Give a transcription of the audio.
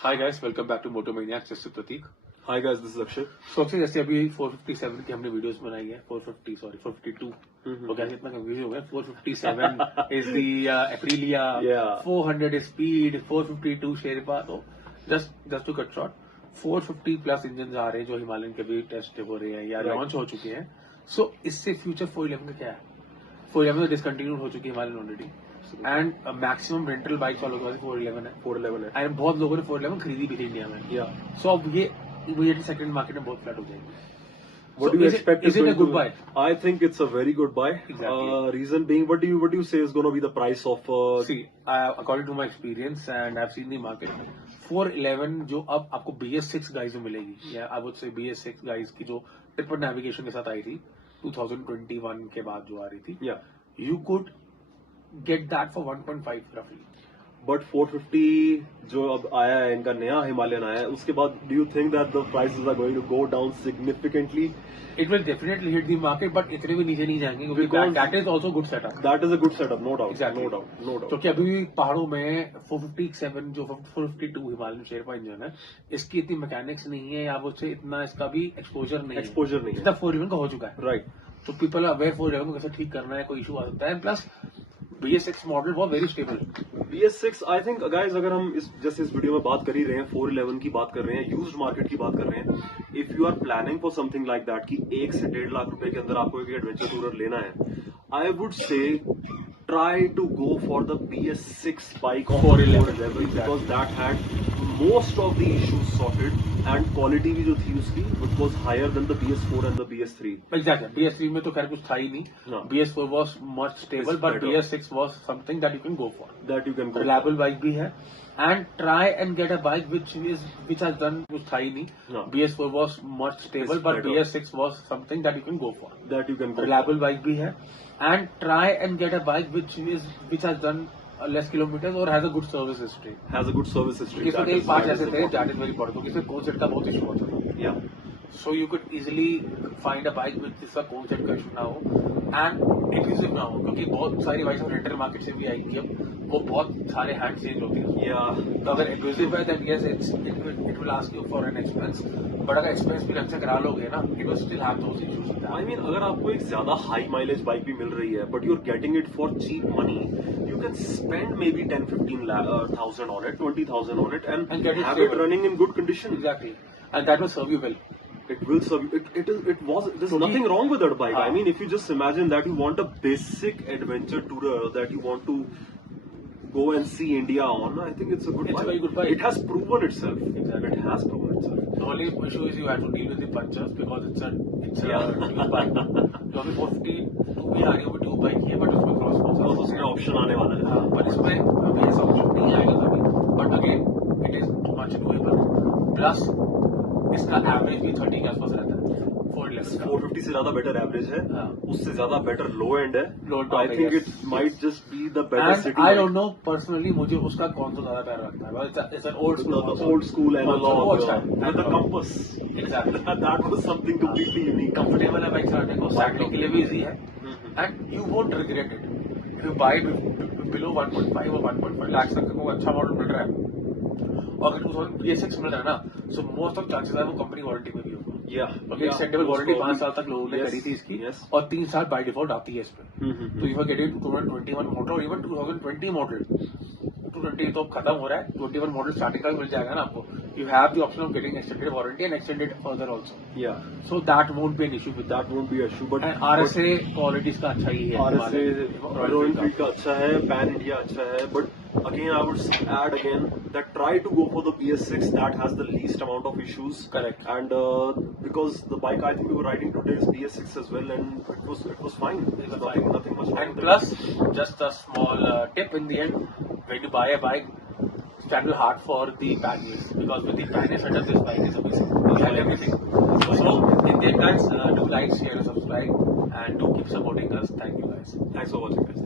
Hi guys, welcome back to Moto Maniacs. This is Pratik. Hi guys, this is Akshay. So Akshay जैसे अभी 457 की हमने वीडियोस बनाई है 452 तो क्या इतना कंफ्यूज हो गया 457 is the Aprilia, Yeah. 400 is Speed, 452 Sherpa. तो just to cut short 450 plus engine आ रहे हैं जो हिमालयन के भी टेस्ट हो रहे हैं या लॉन्च हो चुके हैं. सो इससे फ्यूचर 411 का क्या है? 411 तो डिसकंटिन्यूड हो चुकी है Himalayan already and maximum rental bikes वालों के पास 411 है. 411 है. एंड बहुत लोगों ने 411 खरीदी भी थी इंडिया में. या सो अब ये इमीडिएटली सेकंड मार्केट में बहुत फ्लैट हो जाएगी. What do you expect? Is it a good buy? I think it's a very good buy. Exactly. Reason being, what do you say is going to be the price of? See, according to my experience and I've seen the market, 411 जो अब आपको BS6 guys में मिलेगी या आई would से BS6 guys की जो triple navigation के साथ आई थी 2021 के बाद जो आ रही थी, Yeah. you could get that for 1.5 roughly. But 450 जो अब आया है इनका नया हिमालयन आया है उसके बाद do you think that the prices are going to go down significantly? It will definitely hit the market, but इतने भी नीचे नहीं जाएंगे क्योंकि Because that is also good setup. That is a good setup, no doubt. Exactly. No doubt. No doubt. तो क्या अभी पहाड़ों में 457 जो 452 हिमालयन शेरपा इंजन है इसकी इतनी मैकेनिक्स नहीं है या वो से इतना इसका भी एक्सपोजर नहीं Exposure नहीं है. जितना 411 का हो चुका है. Right. तो पीपल अवेयर 411 को कैसे ठीक करना है, कोई इशू आ सकता है. प्लस BS6 मॉडल बहुत very stable. BS6 I think guys अगर हम जैसे इस वीडियो में बात कर ही रहे हैं 411 की बात कर रहे हैं, यूज्ड मार्केट की बात कर रहे हैं. If you are planning for something like that कि 1 से 1.5 लाख रुपए के अंदर आपको एक एडवेंचर टूरर लेना है, I would say try to go for the BS6 bike of 411 because that had most of the issues sorted and quality भी जो थी उसकी which was higher than the BS4 and the BS3. Exactly. BS3 में तो खैर कुछ था ही नहीं. No. BS4 was much stable It's but better. BS6 was something that you can go for. That you can go. Reliable bike भी है and try and get a bike which has done कुछ था ही नहीं. No. BS4 was much stable It's but better. BS6 was something that you can go for. That you can go. Reliable bike भी है and try and get a bike which has done less kilometre और has a good service history. Has a good service history. किसी के 5 ऐसे थे that is very important. किसी कौन सेट का बहुत इशू होता था. या So you could easily find a bike with जिसका कौन सेट का इशू ना हो एंड एक्सक्लूसिव ना हो क्योंकि बहुत सारी बाइक्स रेंटल मार्केट से भी आई थी. अब वो बहुत सारे हैंड चेंज होती है. या तो अगर एक्सक्लूसिव है then yes it will ask you for an expense, but अगर एक्सपेंस भी ढंग से करा लोगे ना it will still have those issues. I mean अगर आपको एक ज्यादा हाई माइलेज बाइक भी मिल रही है but you are getting it for cheap money, you can spend may be 10-15,000 on it, 20,000 on it and get it have it stable. running in good condition. Exactly and that will serve you well. It will serve you. There's nothing wrong with that bike. I mean, if you just imagine that you want a basic adventure tourer that you want to go and see India on, I think it's a good It's bike. a very good bike. It has proven itself. Exactly. It has proven itself. The only issue is you have to deal with the punctures because it's a Yeah. dual bike. क्योंकि 452 भी आ रही होगी dual bike ही है बट उसमें क्रॉस उसमें ऑप्शन आने वाला है. हाँ, पर इसमें अभी ऐसा ऑप्शन नहीं आएगा अभी. But again it is much doable. Plus इसका एवरेज भी 30 के आसपास रहता है 411 का. 450 से ज्यादा बेटर एवरेज है. हाँ. उससे ज्यादा बेटर लो एंड है. Low top आई है, think yes. It might just be the better and city. I don't know personally मुझे उसका कौन सा ज्यादा प्यार लगता है. It's an old school old school analog वो अच्छा है. with the compass. Exactly. That was something completely unique. Comfortable है बाइक चलाने को, साइकिलिंग के लिए भी इजी है and you won't regret it. If you bye below 1.5 और 1.5 लाख तक को अच्छा मॉडल मिल रहा है और अगर 2000 BS6 मिल रहा है ना सो मोस्ट ऑफ चांसेस है वो कंपनी वारंटी में भी होगा. एक्सटेंडेबल वारंटी 5 साल तक लोगों ने करी थी इसकी और 3 साल बाय डिफॉल्ट आती है इस पे. तो यू आर गेटिंग 2021 मॉडल और इवन 2020 मॉडल. 220 तो खत्म हो रहा है, 21 मॉडल स्टार्टिंग का मिल जाएगा ना आपको. You have the option of getting extended warranty and extended further also. Yeah. So that won't be an issue with That won't be an issue. But and RSA quality इसका अच्छा ही है. RSA Royal Royal Enfield Enfield का अच्छा है, Pan India अच्छा है, but again I would add again that try to go for the BS6 that has the least amount of issues. Correct. And because the bike I think we were riding today is BS6 as well, and it was fine. There was nothing much wrong And with plus, just a small tip in the end, when you buy a bike, straddle hard for the panniers because with the pannier setup, this bike is amazing. You have everything. So, in the end, guys, do like, share, and subscribe, and do keep supporting us. Thank you, guys. it. Thanks for watching, guys.